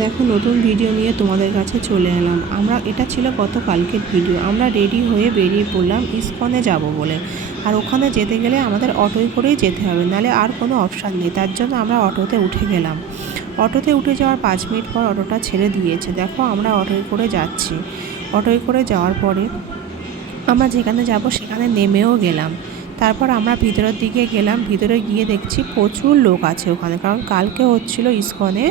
দেখো নতুন ভিডিও নিয়ে তোমাদের কাছে চলে এলাম। এটা ছিল গতকালকের ভিডিও। আমরা রেডি হয়ে বেরিয়ে পড়লাম ইসকনে যাব বলে। আর ওখানে যেতে গেলে আমাদের অটোয় করেই যেতে হবে, নাহলে আর কোনো অপশান নেই। তার জন্য আমরা অটোতে উঠে গেলাম। অটোতে উঠে যাওয়ার 5 মিনিট পর অটোটা ছেড়ে দিয়েছে। দেখো আমরা অটোয় করে যাচ্ছি। অটোয় করে যাওয়ার পরে আমরা যেখানে যাব সেখানে নেমেও গেলাম। তারপর আমরা ভিতরের দিকে গেলাম। ভিতরে গিয়ে দেখছি প্রচুর লোক আছে ওখানে, কারণ কালকে হচ্ছিল ইসকনে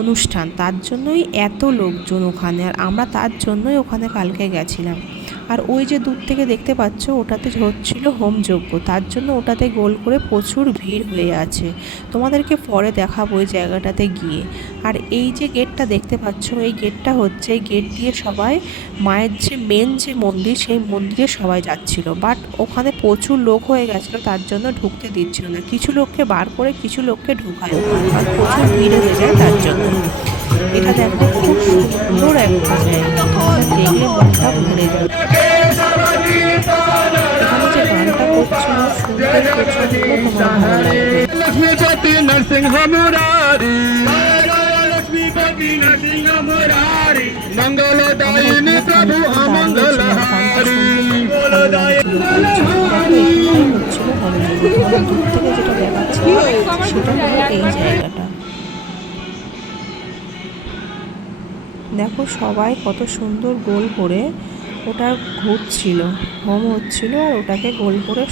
অনুষ্ঠান, তার জন্যই এত লোকজন ওখানে। আর আমরা তার জন্যই ওখানে কালকে গেছিলাম। আর ওই যে দূর থেকে দেখতে পাচ্ছ ওটাতে হচ্ছিল হোমযজ্ঞ, তার জন্য ওটাতে গোল করে প্রচুর ভিড় হয়ে আছে। তোমাদেরকে পরে দেখাবো ওই জায়গাটাতে গিয়ে। আর এই যে গেটটা দেখতে পাচ্ছ, এই গেটটা হচ্ছে, গেট দিয়ে সবাই মায়ের যে মেন যে মন্দির, সেই মন্দিরে সবাই যাচ্ছিল। বাট ওখানে প্রচুর লোক হয়ে গেছিলো, তার জন্য ঢুকতে দিচ্ছিল না। কিছু লোককে বার করে কিছু লোককে ঢুকায় ওখানে, কারণ প্রচুর ভিড় হয়ে যায় তার জন্য। এটা দেখো খুব সুন্দর একটা জায়গা, তোমাদের দেখলে মনটা ভরে যাবে। এখানে যে গানটা করছিল শুনতে প্রচন্ড তোমার ভালো লাগবে। लक्ष्मीपति नरसिंह मुरारी, लक्ष्मीपति नरसिंह मुरारी, मंगलदायिनी प्रभु अमंगलहारी। দূর থেকে যেটা দেখাচ্ছে সেটা হলো এই জায়গাটা। দেখো সবাই কত সুন্দর গোল করে ওটা ঘুরছিল, হোম হচ্ছিল, আর ওটাকে গোল করে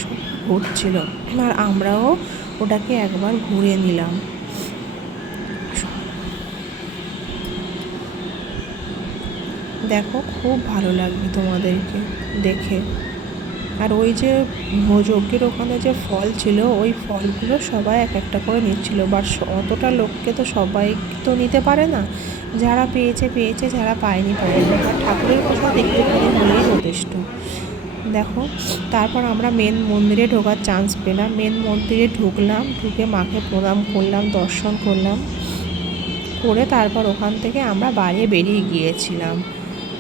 ঘুরছিল। আর আমরাও ওটাকে একবার ঘুরে নিলাম। দেখো খুব ভালো লাগবে তোমাদেরকে দেখে। আর ওই যে যজ্ঞের ওখানে যে ফল ছিল, ওই ফলগুলো সবাই এক একটা করে নিচ্ছিল। বাট অতটা লোককে তো সবাই তো নিতে পারে না, যারা পেয়েছে পেয়েছে, যারা পায়নি পায়নি। আর ঠাকুরের কথা দেখতে পেলে হলেই যথেষ্ট। দেখো তারপর আমরা মেন মন্দিরে ঢোকার চান্স পেলাম। মেন মন্দিরে ঢুকলাম, ঢুকে মাকে প্রণাম করলাম, দর্শন করলাম, করে তারপর ওখান থেকে আমরা বেরিয়ে গিয়েছিলাম।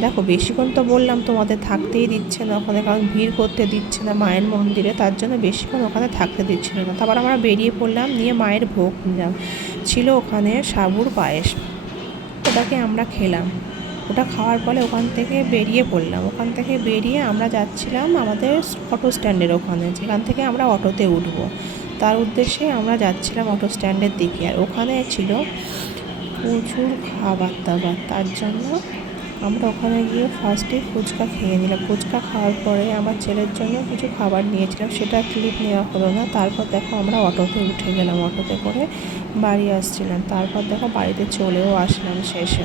দেখো বেশিক্ষণ তো বললাম তোমাদের থাকতেই দিচ্ছে না ওখানে, কারণ ভিড় করতে দিচ্ছে না মায়ের মন্দিরে, তার জন্য বেশিক্ষণ ওখানে থাকতে দিচ্ছিল না। তারপর আমরা বেরিয়ে পড়লাম, নিয়ে মায়ের ভোগ নিলাম। ছিল ওখানে সাবুর পায়েস, ওটাকে আমরা খেলাম। ওটা খাওয়ার পরে ওখান থেকে বেরিয়ে পড়লাম। ওখান থেকে বেরিয়ে আমরা যাচ্ছিলাম আমাদের অটো স্ট্যান্ডের ওখানে, যেখান থেকে আমরা অটোতে উঠবো। তার উদ্দেশ্যে আমরা যাচ্ছিলাম অটো স্ট্যান্ডের দিকে। আর ওখানে ছিল প্রচুর খাবার দাবার, তার জন্য আমরা ওখানে গিয়ে ফার্স্টে ফুচকা খেয়ে নিলাম। ফুচকা খাওয়ার পরে আমার ছেলের জন্য কিছু খাবার নিয়েছিলাম, সেটা ক্লিপ নেওয়া হলো না। তারপর দেখো আমরা অটোতে উঠে গেলাম, অটোতে করে বাড়ি আসছিলাম। তারপর দেখো বাড়িতে চলেও আসলাম শেষে।